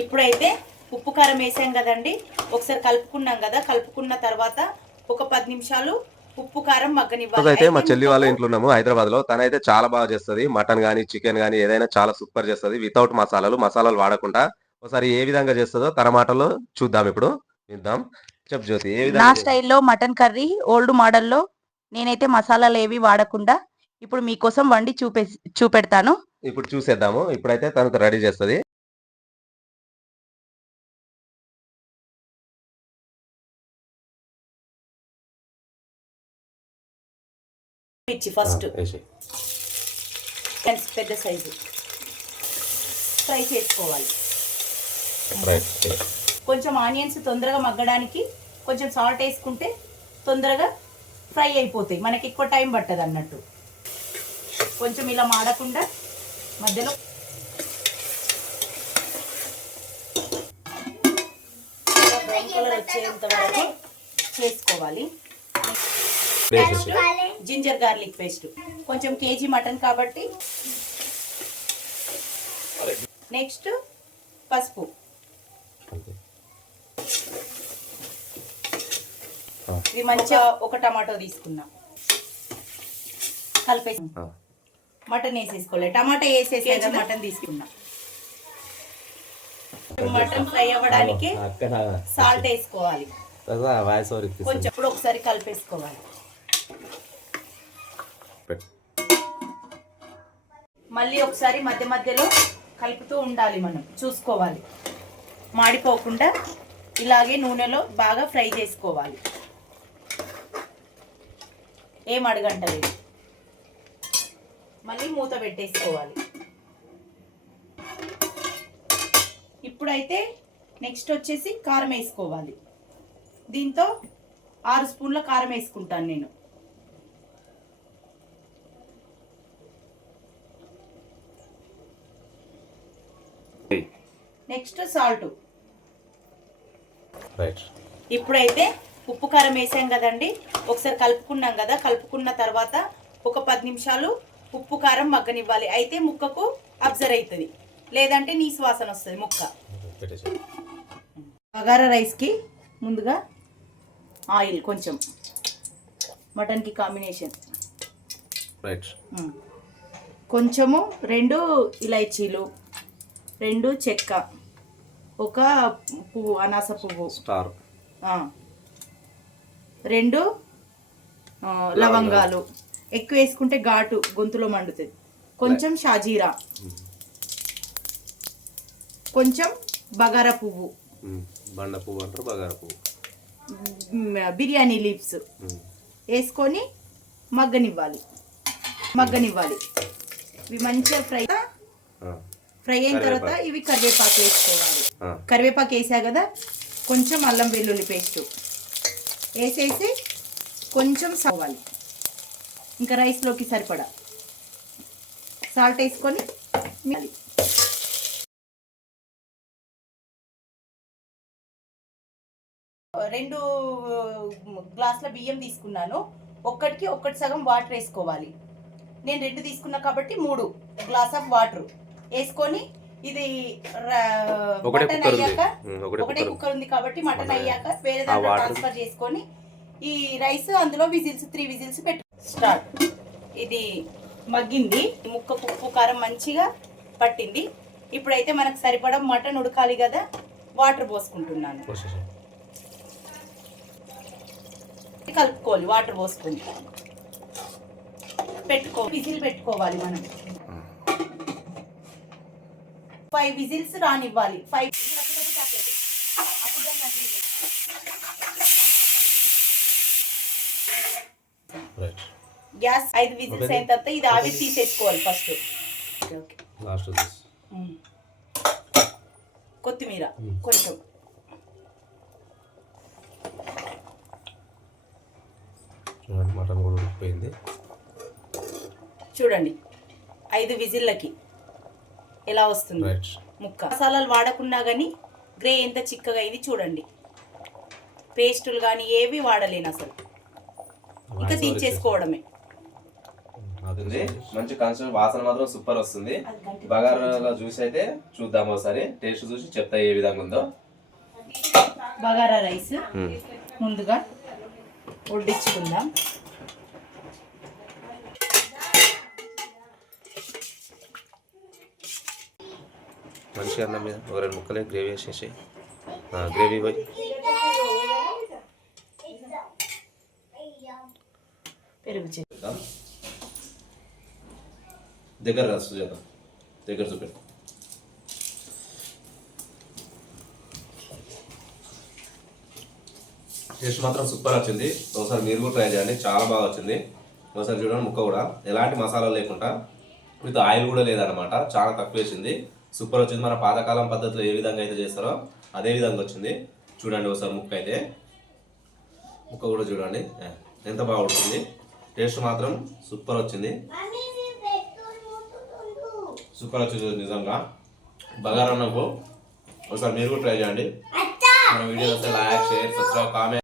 ఇప్పుడైతే ఉప్పు కారం వేసాం కదండి. ఒకసారి కలుపుకున్నాం కదా కలుపుకున్న తర్వాత ఒక పది నిమిషాలు ఉప్పు కారం మగ్గనివ్వాలి. అయితే మా చెల్లి వాళ్ళ ఇంట్లో ఉన్నాము హైదరాబాద్లో తనైతే చాలా బాగా చేస్తది. మటన్ గానీ చికెన్ గానీ ఏదైనా చాలా సూపర్ చేస్తది. వితౌట్ మసాలాలు మసాలాలు వాడకుండా ఒకసారి ఏ విధంగా చేస్తుందో తన మాటల్లో చూద్దాం ఇప్పుడు. విద్దాం చెప్పు జ్యోతి ఏ నా విధంగా? స్టైల్లో మటన్ కర్రీ ఓల్డ్ మోడల్లో నేనైతే మసాలాలు ఏవి వాడకుండా ఇప్పుడు మీకోసం వండి చూపే చూపెడతాను. ఇప్పుడు చూసేద్దాము. ఇప్పుడైతే తనకు రెడీ చేస్తది. మిర్చి ఫస్ట్. పెద్ద సైజు. ఫ్రై చేసుకోవాలి. కొంచెం ఆనియన్స్ తొందరగా మగ్గడానికి కొంచెం సాల్ట్ వేసుకుంటే తొందరగా ఫ్రై అయిపోతాయి. మనకి ఎక్కువ టైం పట్టదు అన్నట్టు. కొంచెం ఇలా మాడకుండా మధ్యలో బ్రౌన్ కలర్ వచ్చేంత వరకు చేసుకోవాలి. Ginger garlic paste. కొంచెం కేజీ మటన్ కాబట్టి. నెక్స్ట్ పసుపు. ఇది మంచిగా ఒక టమాటో తీసుకున్నా. కలిపేసి. మటన్ వేసేసుకోవాలి టమాటా వేసేసి మటన్ తీసుకున్నా. మటన్ ఫ్రై అవ్వడానికి అక్కడ సాల్ట్ వేసుకోవాలి. కొంచెం ఇప్పుడు ఒకసారి కలిపేసుకోవాలి. మళ్ళీ ఒకసారి మధ్య మధ్యలో కలుపుతూ ఉండాలి మనం చూసుకోవాలి. మాడిపోకుండా ఇలాగే నూనెలో బాగా ఫ్రై చేసుకోవాలి. ఏం అడగంటలేదు. మళ్ళీ మూత పెట్టేసుకోవాలి. ఇప్పుడైతే నెక్స్ట్ వచ్చేసి కారం వేసుకోవాలి. దీంతో ఆరు స్పూన్ల కారం వేసుకుంటాను నేను. Next salt. ఇప్పుడైతే ఉప్పు కారం వేసాం కదండి. ఒకసారి కలుపుకున్నాం కదా కలుపుకున్న తర్వాత ఒక పది నిమిషాలు ఉప్పు కారం మగ్గనివ్వాలి. అయితే ముక్కకు అబ్జర్వ్ అవుతుంది. లేదంటే నీ వాసన వస్తుంది ముక్క. బగారా రైస్కి ముందుగా ఆయిల్ కొంచెం. మటన్కి కాంబినేషన్. రైట్. కొంచెము రెండు ఇలైచీలు రెండు చెక్క. ఒక పువ్వు అనాస పువ్వు. స్టార్. రెండు లవంగాలు. ఎక్కువ వేసుకుంటే ఘాటు గొంతులో మండుతుంది కొంచెం షాజీరా. కొంచెం బగారా పువ్వు. బండ పువ్వు అంటారు బగార పువ్వు. బిర్యానీ లీవ్స్. వేసుకొని మగ్గనివ్వాలి. మగ్గనివ్వాలి. ఇవి మంచిగా ఫ్రై ఫ్రై అయిన తర్వాత. ఇవి కరివేపాకు వేసుకోవాలి. కరివేపాకు వేసా కదా కొంచెం అల్లం వెల్లుల్లి పేస్ట్. వేసేసి కొంచెం సవ్వాలి ఇంకా రైస్లోకి సరిపడా. సాల్ట్ వేసుకొని రెండు గ్లాసుల బియ్యం తీసుకున్నాను. ఒక్కటికి ఒక్కటి సగం వాటర్ వేసుకోవాలి. నేను రెండు తీసుకున్నా కాబట్టి మూడు గ్లాస్ ఆఫ్ వాటర్. వేసుకొని ఇది మటన్ అయ్యాక ఒకటే కుక్కర్ ఉంది కాబట్టి మటన్ అయ్యాక వేరే దాంట్లో ట్రాన్స్ఫర్ చేసుకొని ఈ రైస్ అందులో విజిల్స్ త్రీ విజిల్స్ పెట్టు స్టార్ట్. ఇది మగ్గింది. ముక్కకు ఉప్పు కారం మంచిగా పట్టింది. ఇప్పుడైతే మనకు సరిపడా మటన్ ఉడకాలి కదా వాటర్ పోసుకుంటున్నాను. కలుపుకోవాలి వాటర్ పోసుకొని. పెట్టుకో విజిల్ పెట్టుకోవాలి మనం. ఫైవ్ విజిల్స్ రానివ్వాలి. ఫైవ్ గ్యాస్ ఐదు విజిల్స్ అయిన తర్వాత ఇది ఆవిరి తీసేసుకోవాలి first okay last this hmm. కొత్తిమీర మ్మ్. కొంచెం. చూడండి మటన్ కూడా ఉడికిపోయింది. చూడండి. ఐదు విజిల్లకి ఎలా వస్తుంది? ముక్క. మసాలాలు వాడకున్నా కానీ గ్రే ఎంత చిక్కగా అయింది చూడండి. పేస్టులు కానీ ఏవి వాడలేను అసలు. ఇంకా దించేసుకోవడమే అవుతుంది మంచి కన్సిస్టెన్సీ వాసన మాత్రం సూపర్ వస్తుంది. బగారాలో జ్యూస్ అయితే చూద్దాం ఒకసారి. టేస్ట్ చూసి చెప్తా ఏ విధంగా ఉందో. బగారా రైస్. ముందుగా వడ్డించుకుందాం మంచి అన్నం మీద ఒక రెండు ముక్కలే గ్రేవీ వేసేసి గ్రేవీ పోయి. దగ్గర రా సుజాత. దగ్గర చూపెట్టు. టేస్ట్ మాత్రం సూపర్ వచ్చింది. ఒకసారి మీరు కూడా ట్రై చేయండి. చాలా బాగా వచ్చింది. ఒకసారి చూడండి ముక్క కూడా. ఎలాంటి మసాలా లేకుండా విత్ ఆయిల్ కూడా లేదనమాట చాలా తక్కువ వేసింది. సూపర్ వచ్చింది మన పాతకాలం పద్ధతిలో ఏ విధంగా అయితే చేస్తారో అదే విధంగా వచ్చింది. చూడండి ఒకసారి ముక్క అయితే. ముక్క కూడా చూడండి. ఎంత బాగా టేస్ట్ మాత్రం సూపర్ వచ్చింది. సూపర్ వచ్చింది నిజంగా. బగారా నవ్వు ఒకసారి మీరు కూడా ట్రై చేయండి. మన వీడియో వస్తే లైక్ షేర్ సబ్స్క్రైబ్ కామెంట్.